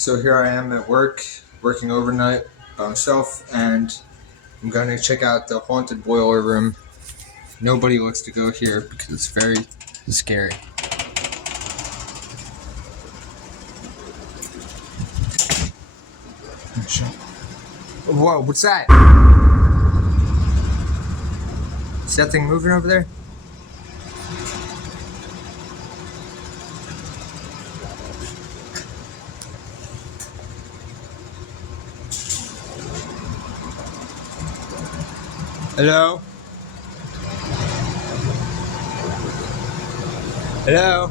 So here I am at work, working overnight by myself, and I'm going to check out the haunted boiler room. Nobody likes to go here because it's very scary. Whoa, what's that? Is that thing moving over there? Hello? Hello?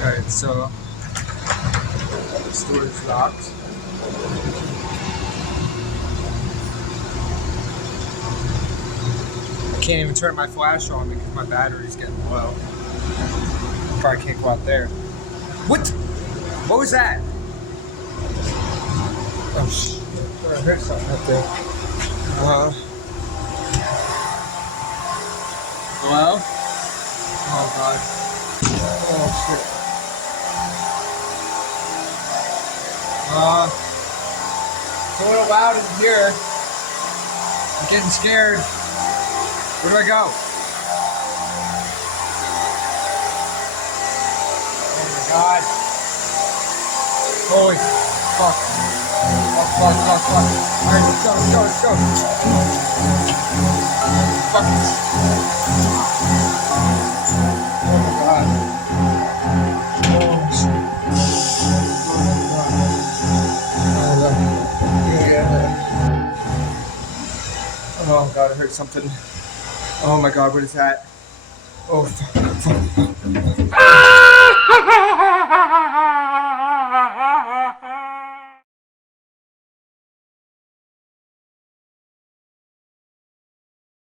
Alright, so the store is locked. I can't even turn my flash on because my battery's getting low. Probably can't go out there. What? What was that? Oh shit. I heard something up there. Hello? Oh god. Oh shit. It's a little loud in here. I'm getting scared. Where do I go? Oh my god. Holy fuck. Fuck. Alright, let's go. Fuck. Oh my god. Oh shit. Oh god, I heard something. Oh my god, what is that? Oh fuck.